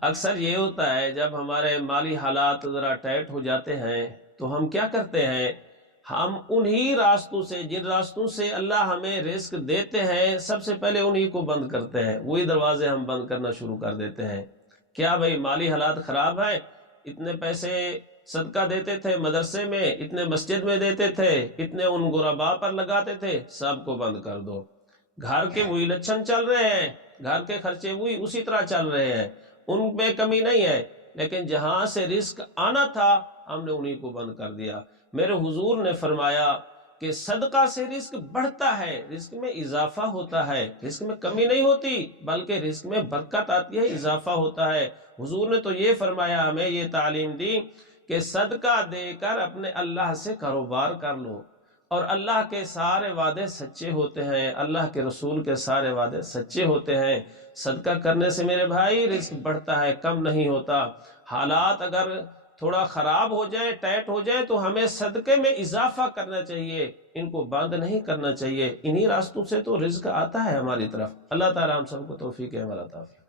اکثر یہ ہوتا ہے جب ہمارے مالی حالات ذرا ٹائٹ ہو جاتے ہیں تو ہم کیا کرتے ہیں، ہم انہی راستوں سے، جن راستوں سے اللہ ہمیں رزق دیتے ہیں، سب سے پہلے انہی کو بند کرتے ہیں، وہی دروازے ہم بند کرنا شروع کر دیتے ہیں۔ کیا بھئی مالی حالات خراب ہیں، اتنے پیسے صدقہ دیتے تھے مدرسے میں، اتنے مسجد میں دیتے تھے، اتنے ان غرباء پر لگاتے تھے، سب کو بند کر دو۔ گھر کے وہی لچھن چل رہے ہیں، گھر کے خرچے وہی اسی طرح چل رہے ہیں، ان میں کمی نہیں ہے، لیکن جہاں سے رزق آنا تھا ہم نے انہی کو بند کر دیا۔ میرے حضور نے فرمایا کہ صدقہ سے رزق بڑھتا ہے، رزق میں اضافہ ہوتا ہے، رزق میں کمی نہیں ہوتی بلکہ رزق میں برکت آتی ہے، اضافہ ہوتا ہے۔ حضور نے تو یہ فرمایا، ہمیں یہ تعلیم دی کہ صدقہ دے کر اپنے اللہ سے کاروبار کر لو، اور اللہ کے سارے وعدے سچے ہوتے ہیں، اللہ کے رسول کے سارے وعدے سچے ہوتے ہیں۔ صدقہ کرنے سے میرے بھائی رزق بڑھتا ہے، کم نہیں ہوتا۔ حالات اگر تھوڑا خراب ہو جائیں، ٹائٹ ہو جائیں، تو ہمیں صدقے میں اضافہ کرنا چاہیے، ان کو بند نہیں کرنا چاہیے۔ انہی راستوں سے تو رزق آتا ہے ہماری طرف۔ اللہ تعالی ہم سب کو توفیق عمل عطا فرمائے۔